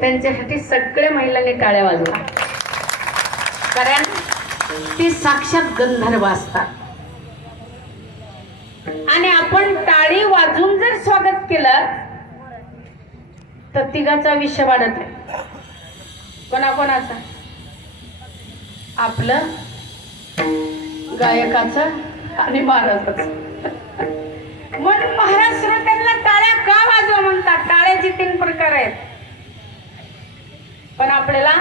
त्यांच्यासाठी सगळ्या महिलांनी टाळ्या वाजवा. कारण ती साक्षात गंधर्व असतात. आणि आपण टाळी वाजून जर स्वागत केलं तर तिघाचा विषय वाढत आहे. कोणाकोणाचा? आपलं गायकाचं आणि महाराजाचं. म्हणतात तीन प्रकार आहेत. पण आपल्याला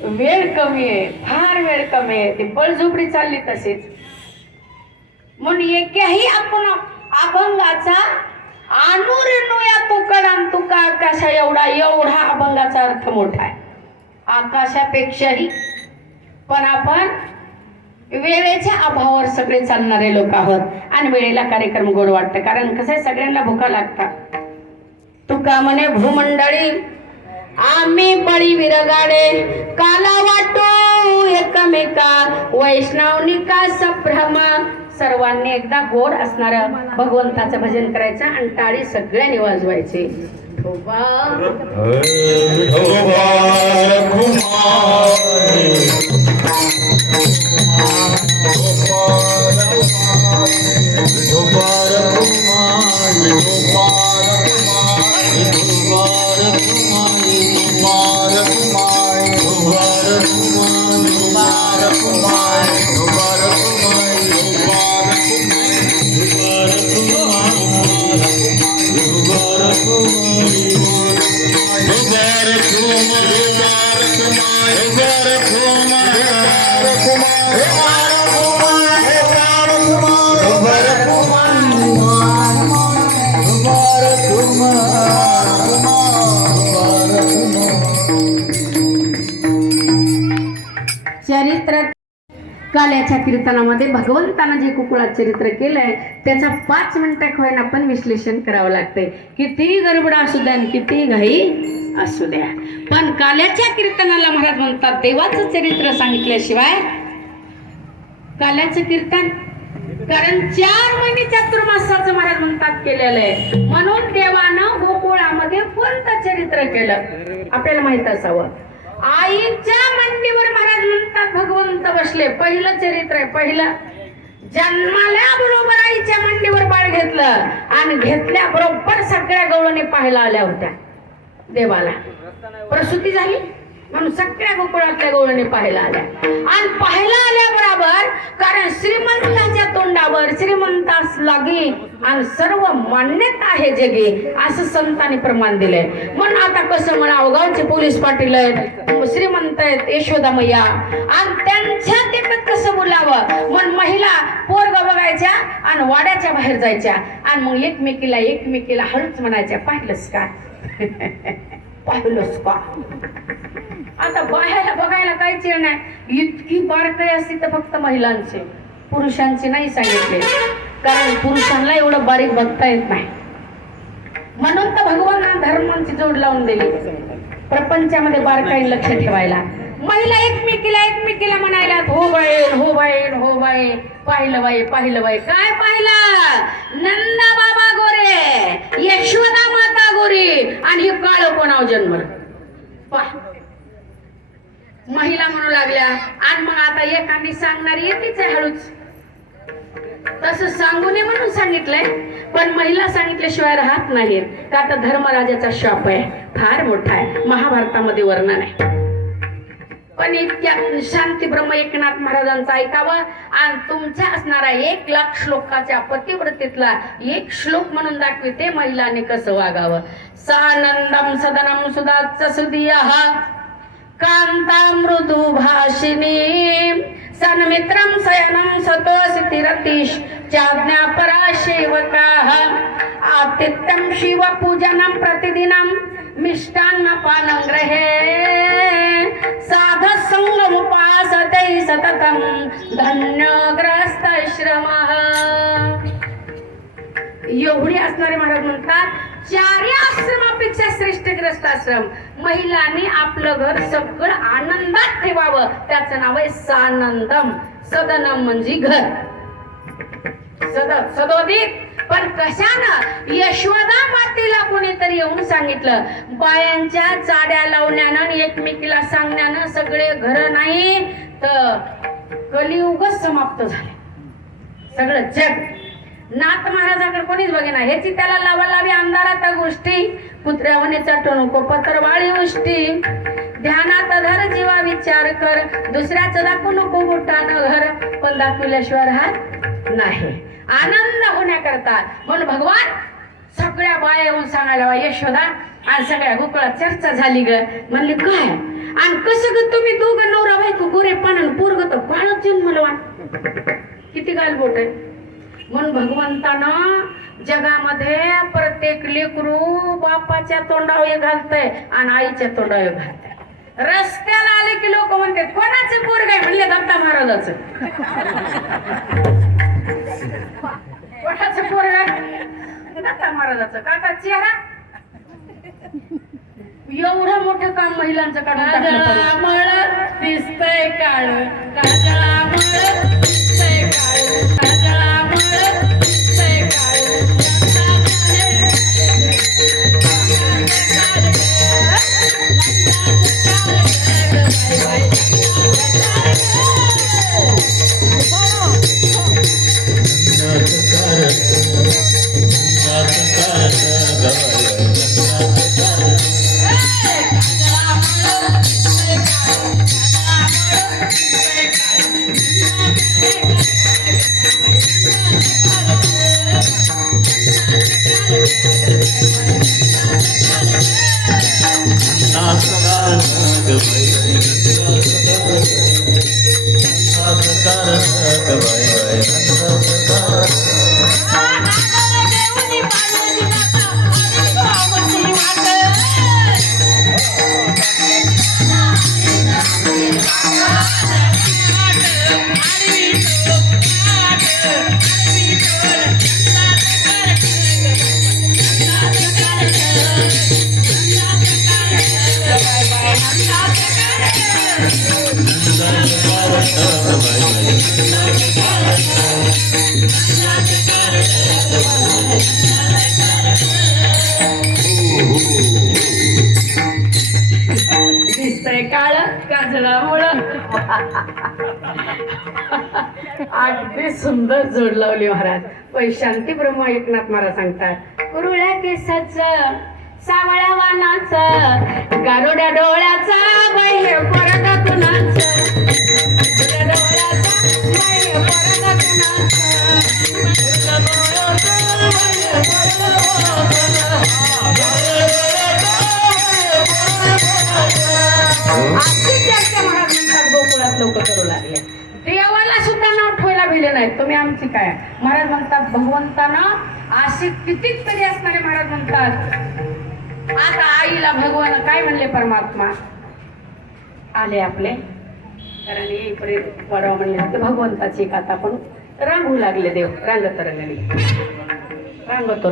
वेळ कमी आहे फार वेळ कमी आहे. ती बळझोपडी चालली तशीच. म्हणून एकाही आपण अभंगाचा अनुरेणूया तुकडा तुका आकाशा एवढा एवढा अभंगाचा अर्थ मोठा आहे. आकाशापेक्षाही. पण आपण वेळेच्या अभावावर सगळे चालणारे लोक आहोत आणि वेळेला कार्यक्रम गोड वाटतं. कारण कसं आहे सगळ्यांना भुका लागतात. तुका म्हणे भूमंडळी आम्ही बळी विरगाडे काला वाटो एकमेका वैष्णवनिका सभ्रमा सर्वांनी एकदा गोड असणार भगवंताचं भजन करायचं आणि टाळी सगळ्यांनी वाजवायची ठोबा. काल्याच्या कीर्तनामध्ये भगवंतानं जे कुकुळात चरित्र केलंय त्याचा पाच मिनिटं होईना पण विश्लेषण करावं लागतंय. किती गरबडा असू द्या आणि किती घाई असू द्या. पण काल्याच्या कीर्तनाला महाराज म्हणतात देवाचं चरित्र सांगितल्याशिवाय काल्याचं कीर्तन कारण चार महिने चातुर्मासाचं महाराज म्हणतात केलेलं आहे. म्हणून देवानं गोकुळामध्ये कोणतं चरित्र केलं? आपल्याला माहीत असावं. आईच्या मांडीवर महाराज म्हणतात भगवंत बसले. पहिलं चरित्र आहे पहिलं. जन्माल्या बरोबर आईच्या मांडीवर बाळ घेतलं आणि घेतल्या बरोबर सगळ्या गवळणी पाहायला आल्या होत्या देवाला. प्रसूती झाली? म्हणून सगळ्या गोकुळातल्या गवळणी पाहायला आल्या. आणि पाहायला आल्या बरोबर कारण श्रीमंताच्या तोंडावर श्रीमंतास लागी आणि सर्व मान्यता आहे जगे असं संतांनी प्रमाण दिलंय. म्हणून आता कसं म्हणा गावचे पोलीस पाटील आहेत श्रीमंत आहेत यशोदा मैया आणि त्यांच्या देखत कसं बोलावं? म्हणून महिला पोरग बघायच्या आणि वाड्याच्या बाहेर जायच्या. आणि मग एकमेकीला एकमेकीला हळूच म्हणायच्या पाहिलंस का? पाहिलंस का? आता बाहेर बघायला काहीच येणार नाही. इतकी बारकाई असते तर फक्त महिलांचे. पुरुषांचे नाही सांगितले. कारण पुरुषांना एवढं बारीक बघता येत नाही. म्हणून तर भगवान धर्मांची जोड लावून दिली. प्रपंचामध्ये बारकाई लक्ष ठेवायला. महिला एकमेकीला एकमेकीला म्हणायला हो बाईन हो बाईन हो बाई पाहिलं बाई पाहिलं बाई. काय पाहिलं? नंदा बाबा गोरे यशोदा माता गोरे आणि हे काळ कोणाव जन्मल पाह महिला म्हणू लागल्या आणि मग आता एखादी सांगणारी येतेच आहे हळूच. तस सांगू नये म्हणून सांगितलंय पण महिला सांगितल्याशिवाय राहत नाहीत. का आता धर्मराजाचा शाप आहे फार मोठा आहे महाभारतामध्ये वर्णन आहे. पण इतक्या शांती ब्रह्म एकनाथ महाराजांचं ऐकावं आणि तुमच्या असणारा एक लाख श्लोकाच्या पतिव्रतीतला एक श्लोक म्हणून दाखविते महिलाने कसं वागावं. सानंदम सदनम सुदाच सुदिया कांता भाषिणी सन्मित्रं शयनं सतोषितिरतिश चाज्ञापरा सेवकाः आतिथ्यं शिवपूजनं प्रतिदिनं। मिष्टान्नपानं गृहे। साधसङ्गमुपासते सततं। धन्यग्रस्तश्रमः एवढी असणारे महाराज म्हणतात चारी आश्रमापेक्षा श्रेष्ठ ग्रस्त आश्रम महिलांनी आपलं घर सगळं आनंदात ठेवावं. त्याचं नाव आहे सानंदम. सदनम म्हणजे घर. सद सदोदित. पण कशानं? यशोदा मातेला कोणीतरी येऊन सांगितलं बायांच्या चाड्या लावण्यानं एकमेकीला सांगण्यानं सगळे घर नाही तर कलियुगच समाप्त झाले. सगळं जग नाथ महाराजाकडे कोणीच बघेना ह्याची त्याला लावा लावी अंधारात गोष्टी कुत्र्यावने चाटू नको पत्रवाळी गोष्टी. ध्यानात धर जीवा विचार कर दुसऱ्याचं दाखवू नको मोठानं घर पण दाखविल्याशिवाय राहत नाही. आनंद होण्याकरता. म्हणून भगवान सगळ्या बाया येऊन सांगायला बा यशोदा आणि सगळ्या गोकुळात चर्चा झाली ग. म्हणली काय? आणि कसं ग तुम्ही दोघं नवरा बायको गोरे पाण्यानं पोरग तर कोणाच जन्मलवान किती किती गालबोट. आहे म्हणून भगवंतानं जगामध्ये प्रत्येक लेकरू बापाच्या तोंडावर घालतय आणि आईच्या तोंडावर घालतय. रस्त्याला आले की लोक म्हणते कोणाचे पोरग आहे? म्हणले दत्ता महाराजाचं. कोणाचं पोरग आहे? दत्ता महाराजाचं. काका चेहरा? एवढं मोठं काम महिलांचं काढून टाकलं. दिसतंय काळ. अगदी सुंदर जोड लावली महाराज. पण शांती ब्रह्म एकनाथ महाराज सांगतात कुरुळ्या केसाच सावळ्या वानाच गारुड्या डोळ्याचा बाह्य परदा कुणाच? डोळ्याचा बाह्य ठेवायला भिले तुम्ही आमची काय? महाराज म्हणतात भगवंतानं असे कितीक तरी असणारे महाराज म्हणतात. आता आईला भगवान काय म्हणले परमात्मा? आले आपले. कारण येईपर्यंत वाढवा म्हणले तर भगवंताची एक आता आपण रांगू लागले देव. रांगत रंगणी रांगतो